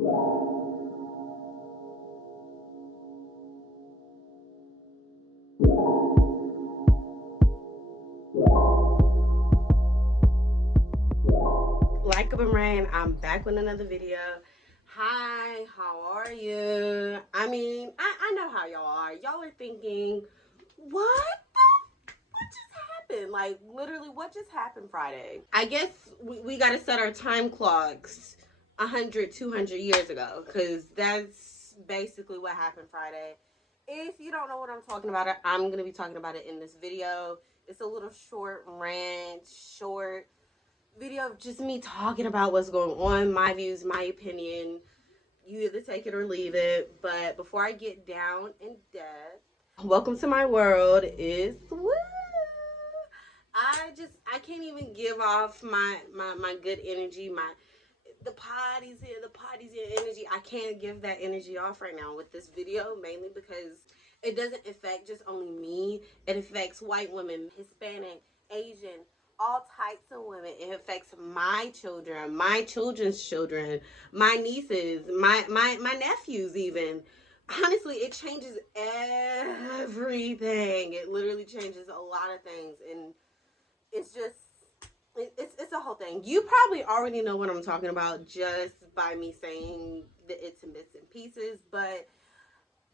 Like a boomerang, I'm back with another video. Hi, how are you? I mean, I know how y'all are. Y'all are thinking, what just happened? Like, literally, what just happened Friday? I guess we got to set our time clocks 100, 200 years ago, because that's basically what happened Friday. If you don't know what I'm talking about, I'm going to be talking about it in this video. It's a little short rant, short video of just me talking about what's going on, my views, my opinion. You either take it or leave it. But before I get down in depth, welcome to my world is woo. I can't even give off my good energy, the party's here energy. I can't give that energy off right now with this video, mainly because it doesn't affect just only me. It affects white women, Hispanic, Asian, all types of women. It affects my children, my children's children, my nieces, my nephews even. Honestly, it changes everything. It literally changes a lot of things, and it's just it's a whole thing. You probably already know what I'm talking about just by me saying the it's in bits and pieces. But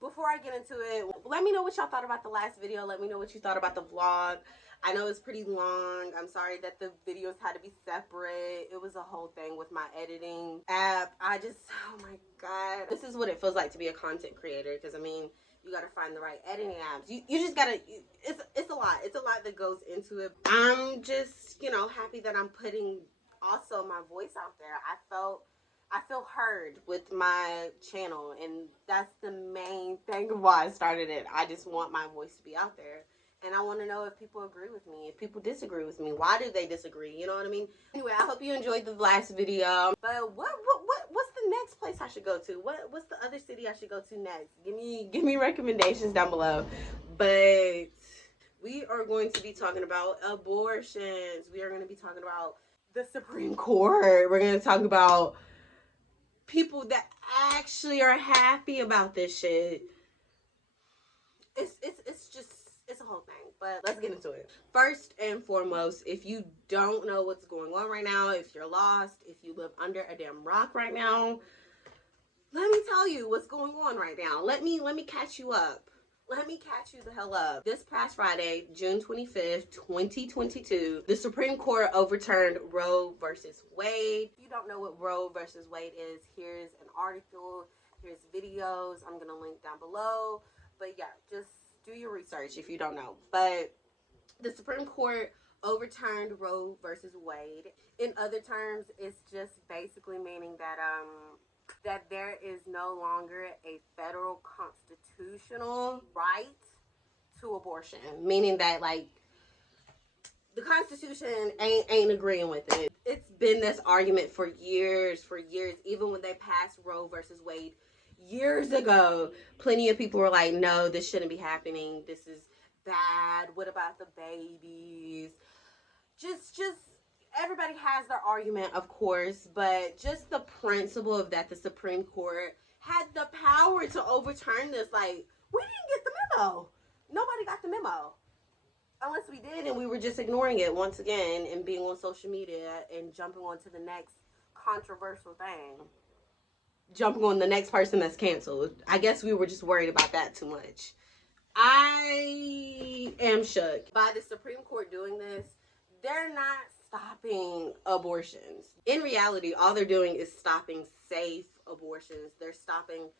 before I get into it, let me know what y'all thought about the last video. Let me know what you thought about the vlog. I know it's pretty long. I'm sorry that the videos had to be separate. It was a whole thing with my editing app. Oh my God. This is what it feels like to be a content creator, because I mean, you got to find the right editing apps. You just got to, it's a lot. It's a lot that goes into it. I'm just, happy that I'm putting also my voice out there. I feel heard with my channel, and that's the main thing of why I started it. I just want my voice to be out there. And I want to know if people agree with me, if people disagree with me. Why do they disagree? You know what I mean? Anyway, I hope you enjoyed the last video. But what's the next place I should go to? What's the other city I should go to next? Give me recommendations down below. But we are going to be talking about abortions. We are going to be talking about the Supreme Court. We're going to talk about people that actually are happy about this shit. It's a whole thing, but let's get into it. First and foremost, if you don't know what's going on right now, if you're lost, if you live under a damn rock right now, let me tell you what's going on right now. Let me catch you up. Let me catch you the hell up. This past Friday, June 25th, 2022, the Supreme Court overturned Roe versus Wade. If you don't know what Roe versus Wade is, here's an article, here's videos. I'm going to link down below. But yeah, just do your research if you don't know. But the Supreme Court overturned Roe versus Wade. In other terms, it's just basically meaning that that there is no longer a federal constitutional right to abortion, meaning that like the Constitution ain't agreeing with it. It's been this argument for years, even when they passed Roe versus Wade years ago. Plenty of people were like, no, this shouldn't be happening, this is bad, what about the babies? Just everybody has their argument, of course, but just the principle of that the Supreme Court had the power to overturn this, like, we didn't get the memo. Nobody got the memo. Unless we did, and we were just ignoring it once again and being on social media and jumping on to the next controversial thing. Jumping on the next person that's canceled. I guess we were just worried about that too much. I am shook by the Supreme Court doing this. They're not stopping abortions. In reality, all they're doing is stopping safe abortions. They're stopping,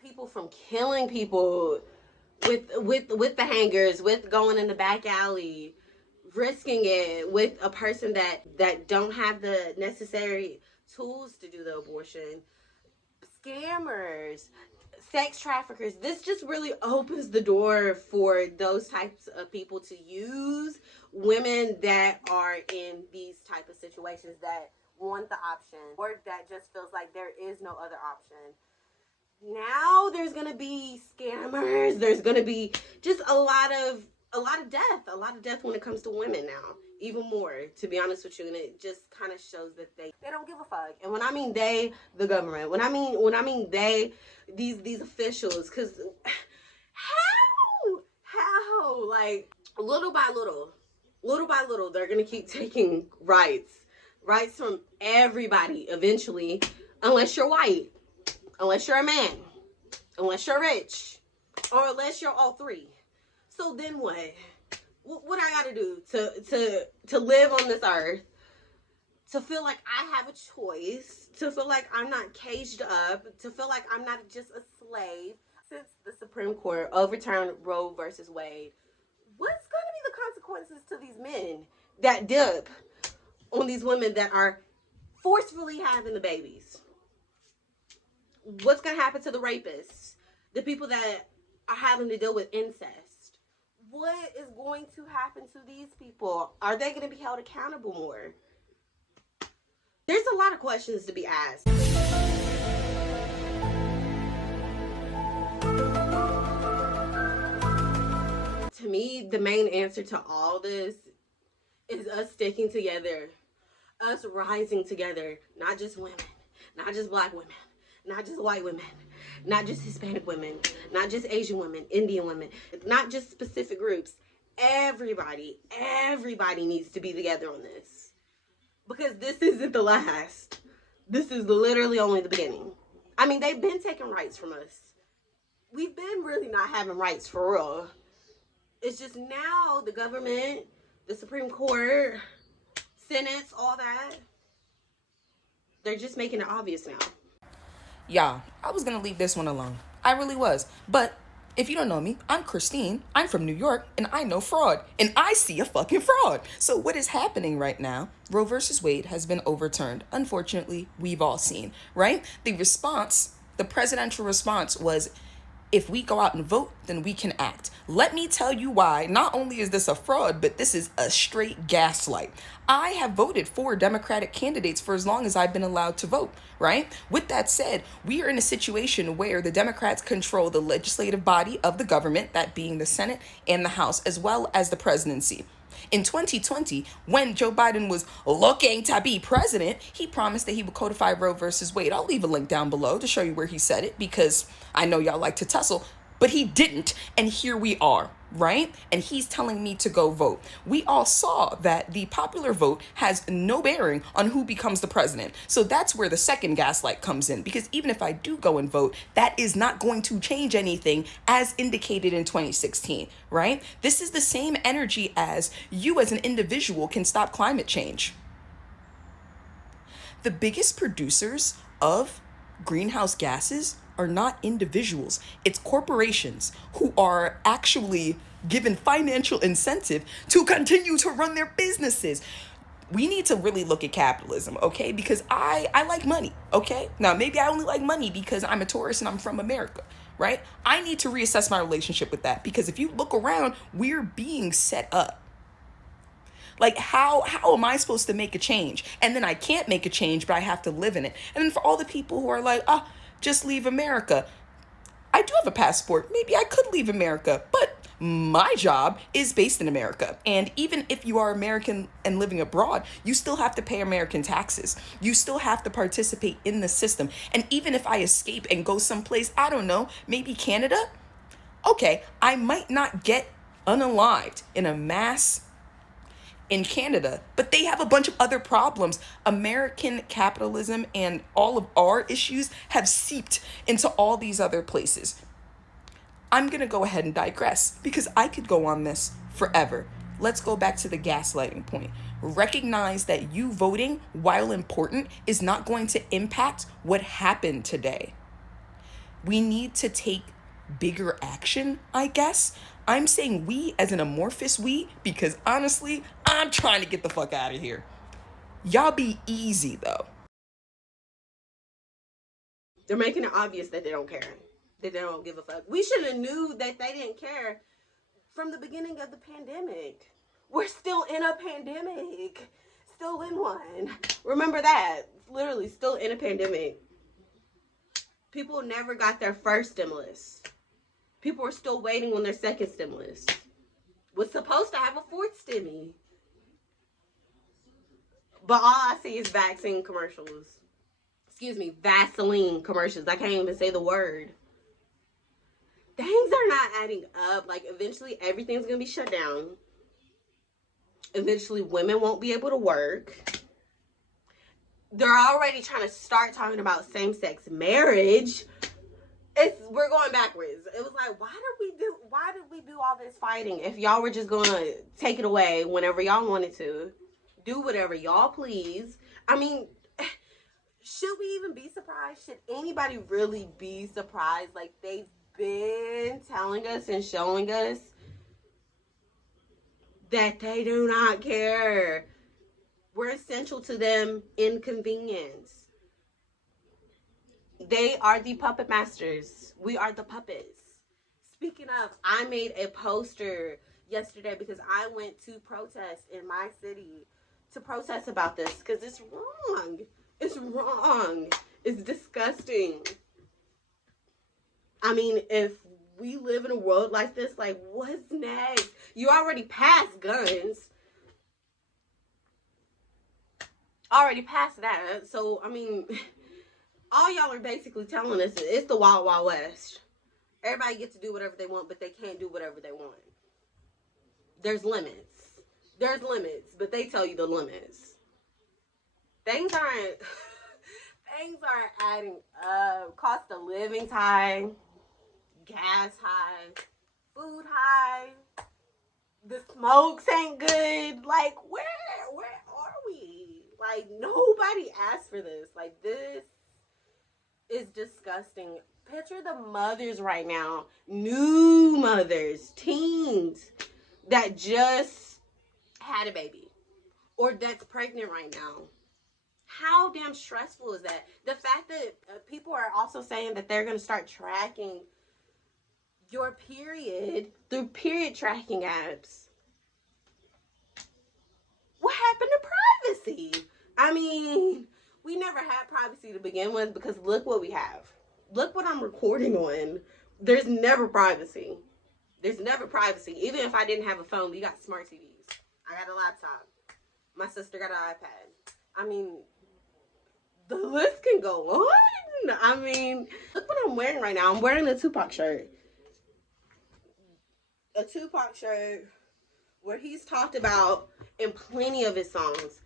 people from killing people with the hangers, with going in the back alley, risking it with a person that don't have the necessary tools to do the abortion. Scammers, sex traffickers. This just really opens the door for those types of people to use women that are in these type of situations, that want the option, or that just feels like there is no other option. Now there's gonna be scammers. There's gonna be just a lot of death when it comes to women now. even more, to be honest with you. And it just kind of shows that they don't give a fuck. And when I mean they, the government, when I mean they, these officials, because how like little by little they're gonna keep taking rights from everybody eventually, unless you're white, unless you're a man, unless you're rich, or unless you're all three. So then what I gotta do to live on this earth, to feel like I have a choice, to feel like I'm not caged up, to feel like I'm not just a slave? Since the Supreme Court overturned Roe versus Wade, what's gonna be the consequences to these men that dip on these women that are forcefully having the babies? What's gonna happen to the rapists, the people that are having to deal with incest? What is going to happen to these people? Are they going to be held accountable more? There's a lot of questions to be asked. To me, the main answer to all this is us sticking together, us rising together, not just women, not just black women, not just white women, not just Hispanic women, not just Asian women, Indian women, not just specific groups. Everybody needs to be together on this. Because this isn't the last. This is literally only the beginning. I mean, they've been taking rights from us. We've been really not having rights for real. It's just now the government, the Supreme Court, Senates, all that, they're just making it obvious now. Yeah, I was gonna leave this one alone. I really was. But if you don't know me, I'm Christine. I'm from New York, and I know fraud. And I see a fucking fraud. So what is happening right now? Roe versus Wade has been overturned. Unfortunately, we've all seen, right? The presidential response was, if we go out and vote, then we can act. Let me tell you why. Not only is this a fraud, but this is a straight gaslight. I have voted for Democratic candidates for as long as I've been allowed to vote, right? With that said, we are in a situation where the Democrats control the legislative body of the government, that being the Senate and the House, as well as the presidency. In 2020, when Joe Biden was looking to be president, he promised that he would codify Roe versus Wade. I'll leave a link down below to show you where he said it, because I know y'all like to tussle, but he didn't. And here we are, right? And he's telling me to go vote. We all saw that the popular vote has no bearing on who becomes the president. So that's where the second gaslight comes in, because even if I do go and vote, that is not going to change anything as indicated in 2016, right? This is the same energy as you as an individual can stop climate change. The biggest producers of greenhouse gases are not individuals. It's corporations who are actually given financial incentive to continue to run their businesses. We need to really look at capitalism, okay? Because I like money, okay? Now, maybe I only like money because I'm a tourist and I'm from America, right? I need to reassess my relationship with that, because if you look around, we're being set up. Like, how am I supposed to make a change? And then I can't make a change, but I have to live in it. And then for all the people who are like, just leave America. I do have a passport. Maybe I could leave America, but my job is based in America. And even if you are American and living abroad, you still have to pay American taxes. You still have to participate in the system. And even if I escape and go someplace, I don't know, maybe Canada, okay, I might not get unalived in a mass in Canada, but they have a bunch of other problems. American capitalism and all of our issues have seeped into all these other places. I'm gonna go ahead and digress, because I could go on this forever. Let's go back to the gaslighting point. Recognize that you voting, while important, is not going to impact what happened today. We need to take bigger action, I guess. I'm saying we as an amorphous we, because honestly, I'm trying to get the fuck out of here. Y'all be easy, though. They're making it obvious that they don't care, that they don't give a fuck. We should have knew that they didn't care from the beginning of the pandemic. We're still in a pandemic. Still in one. Remember that. Literally still in a pandemic. People never got their first stimulus. People are still waiting on their second stimulus. Was supposed to have a fourth stimmy. But all I see is vaccine commercials. Excuse me, Vaseline commercials. I can't even say the word. Things are not adding up. Like, eventually everything's gonna be shut down. Eventually women won't be able to work. They're already trying to start talking about same-sex marriage. We're going backwards. It was like, why did we do all this fighting if y'all were just gonna take it away whenever y'all wanted to? Do whatever y'all please. I mean, should we even be surprised? Should anybody really be surprised? Like, they've been telling us and showing us that they do not care. We're essential to them inconvenience. They are the puppet masters. We are the puppets. Speaking of, I made a poster yesterday because I went to protest in my city to protest about this because it's wrong. It's wrong. It's disgusting. I mean, if we live in a world like this, like, what's next? You already passed guns. Already passed that. So, I mean, all y'all are basically telling us it's the Wild Wild West. Everybody gets to do whatever they want, but they can't do whatever they want. There's limits. There's limits, but they tell you the limits. Things aren't adding up. Cost of living's high. Gas high. Food high. The smokes ain't good. Like, where are we? Like, nobody asked for this. Like, this is disgusting. Picture the mothers right now, new mothers, teens that just had a baby or that's pregnant right now. How damn stressful is that? The fact that people are also saying that they're going to start tracking your period through period tracking apps. What happened to privacy? I mean, we never had privacy to begin with because look what we have. Look what I'm recording on. There's never privacy. There's never privacy. Even if I didn't have a phone, we got smart TVs. I got a laptop. My sister got an iPad. I mean, the list can go on. I mean, look what I'm wearing right now. I'm wearing a Tupac shirt. A Tupac shirt where he's talked about in plenty of his songs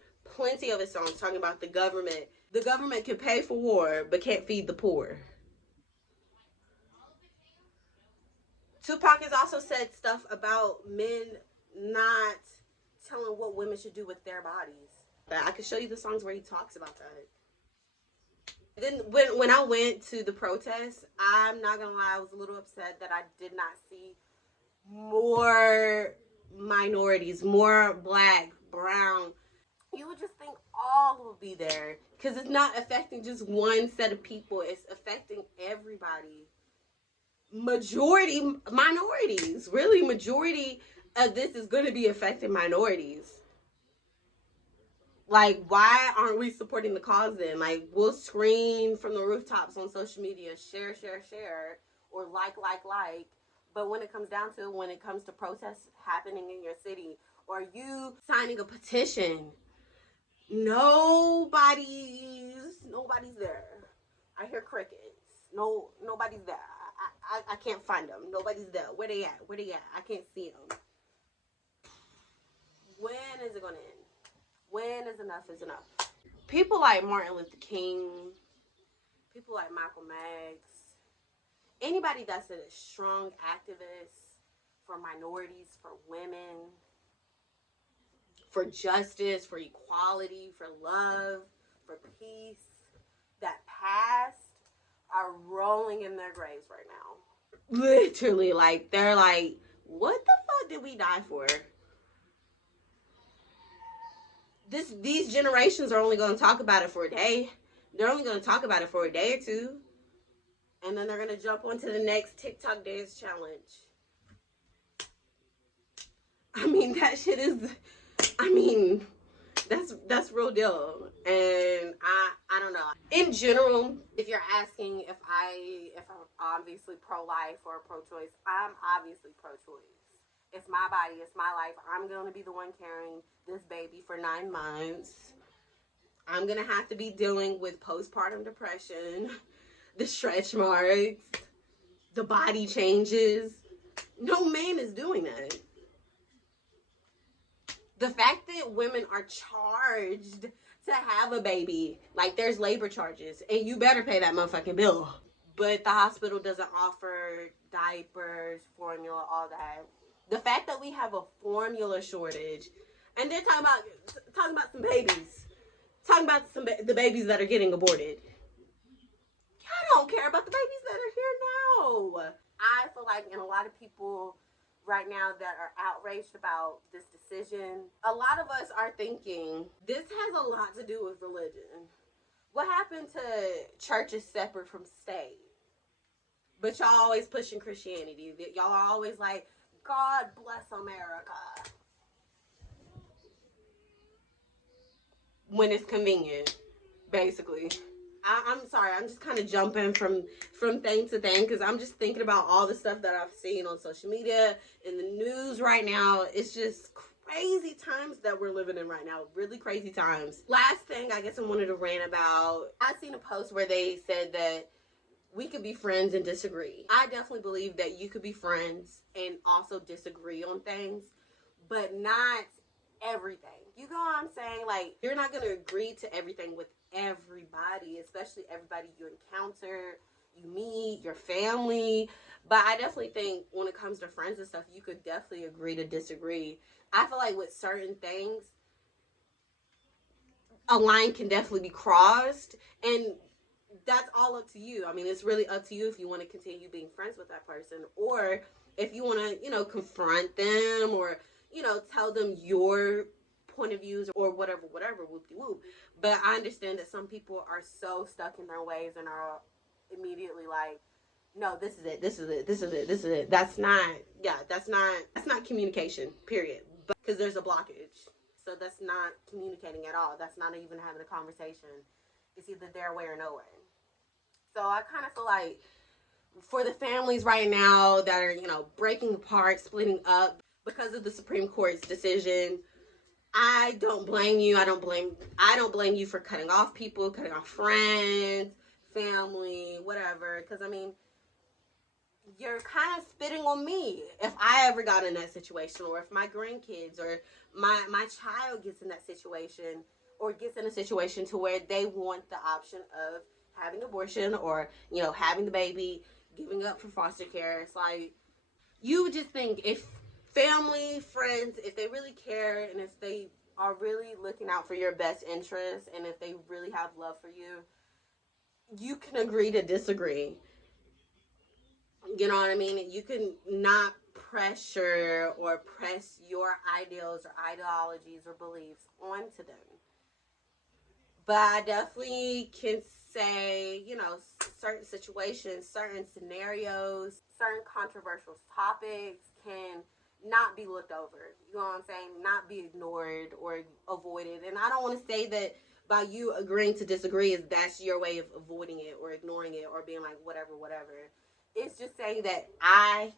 talking about the government. The government can pay for war, but can't feed the poor. Tupac has also said stuff about men not telling what women should do with their bodies. I could show you the songs where he talks about that. Then when I went to the protest, I'm not gonna lie, I was a little upset that I did not see more minorities, more black, brown. You would just think all would be there because it's not affecting just one set of people. It's affecting everybody. Majority minorities. Really, majority of this is going to be affecting minorities. Like, why aren't we supporting the cause then? Like, we'll scream from the rooftops on social media, share, or like. But when it comes down to it, when it comes to protests happening in your city, or you signing a petition, nobody's there. I hear crickets. Nobody's there. I can't find them. Nobody's there. Where they at? I can't see them. When is it gonna end? When is enough is enough? People like Martin Luther King, people like Malcolm X, anybody that's a strong activist for minorities, for women, for justice, for equality, for love, for peace, that passed are rolling in their graves right now. Literally, like, they're like, what the fuck did we die for? These generations are only going to talk about it for a day. They're only going to talk about it for a day or two. And then they're going to jump onto the next TikTok dance challenge. I mean, that shit is, that's real deal. And I don't know. In general, if you're asking if I'm obviously pro-life or pro-choice, I'm obviously pro-choice. It's my body, it's my life. I'm going to be the one carrying this baby for 9 months. I'm gonna have to be dealing with postpartum depression, the stretch marks, the body changes. No man is doing that. The fact that women are charged to have a baby, like there's labor charges, and you better pay that motherfucking bill. But the hospital doesn't offer diapers, formula, all that. The fact that we have a formula shortage, and they're talking about some babies, talking about the babies that are getting aborted. I don't care about the babies that are here now. I feel like, and a lot of people right now that are outraged about this decision, a lot of us are thinking this has a lot to do with religion. What happened to churches separate from state? But y'all always pushing Christianity. Y'all are always like, God bless America, when it's convenient, basically. I'm sorry, I'm just kind of jumping from thing to thing because I'm just thinking about all the stuff that I've seen on social media, in the news right now. It's just crazy times that we're living in right now. Really crazy times. Last thing I guess I wanted to rant about, I seen a post where they said that we could be friends and disagree. I definitely believe that you could be friends and also disagree on things, but not everything. You know what I'm saying? Like, you're not going to agree to everything with everybody, especially everybody you encounter, you meet, your family. But I definitely think when it comes to friends and stuff, you could definitely agree to disagree. I feel like with certain things, a line can definitely be crossed, and that's all up to you. I mean, it's really up to you if you want to continue being friends with that person, or if you want to, confront them, or, tell them your point of views, or whatever, whoop-de-whoop. But I understand that some people are so stuck in their ways and are immediately like, no, this is it. That's not communication, period. Because there's a blockage. So that's not communicating at all. That's not even having a conversation. It's either their way or no way. So I kind of feel like for the families right now that are, breaking apart, splitting up because of the Supreme Court's decision, I don't blame you. I don't blame you for cutting off people, cutting off friends, family, whatever. Because, I mean, you're kind of spitting on me if I ever got in that situation, or if my grandkids or my child gets in that situation, or gets in a situation to where they want the option of having abortion, or, having the baby, giving up for foster care. It's like, you would just think if family, friends, if they really care, and if they are really looking out for your best interest, and if they really have love for you, you can agree to disagree. You know what I mean? You can not pressure or press your ideals or ideologies or beliefs onto them. But I definitely can say, certain situations, certain scenarios, certain controversial topics can not be looked over. You know what I'm saying? Not be ignored or avoided. And I don't want to say that by you agreeing to disagree is that's your way of avoiding it or ignoring it or being like whatever. It's just saying that I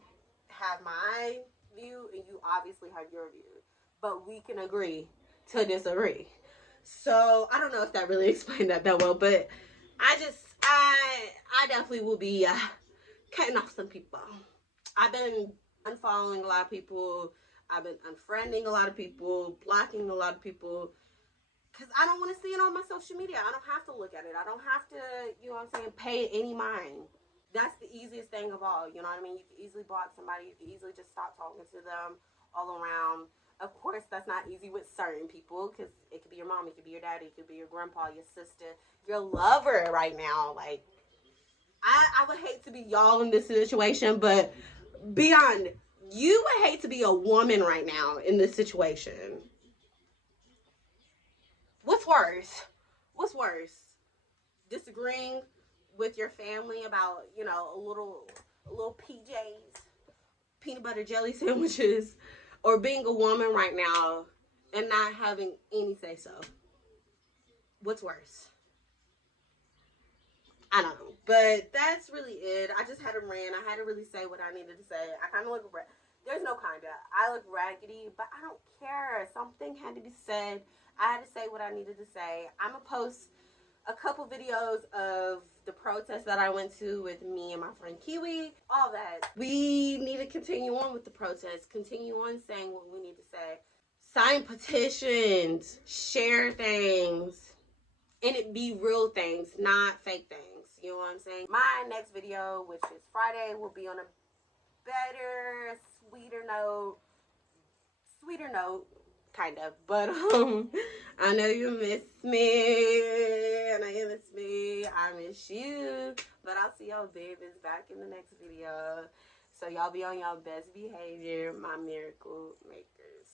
have my view and you obviously have your view. But we can agree to disagree. So I don't know if that really explained that well, but I definitely will be cutting off some people. I've been unfollowing a lot of people. I've been unfriending a lot of people, blocking a lot of people, because I don't want to see it on my social media. I don't have to look at it. I don't have to, pay any mind. That's the easiest thing of all. You know what I mean? You can easily block somebody. You can easily just stop talking to them all around. Of course, that's not easy with certain people, because it could be your mom, it could be your daddy, it could be your grandpa, your sister, your lover right now. Like, I would hate to be y'all in this situation, but beyond, you would hate to be a woman right now in this situation. What's worse? What's worse? Disagreeing with your family about, a little PJs, peanut butter jelly sandwiches, or being a woman right now and not having any say so? What's worse? I don't know. But that's really it. I just had a rant. I had to really say what I needed to say. I kind of look, there's no kind of, I look raggedy, but I don't care. Something had to be said. I had to say what I needed to say. I'm going to post a couple videos of the protest that I went to with me and my friend Kiwi, all that. We need to continue on with the protest, continue on saying what we need to say. Sign petitions, share things, and it be real things, not fake things. You know what I'm saying? My next video, which is Friday, will be on a better, sweeter note, kind of. But I know you miss me. I know you miss me. I miss you. But I'll see y'all babies back in the next video. So y'all be on y'all best behavior, my miracle makers.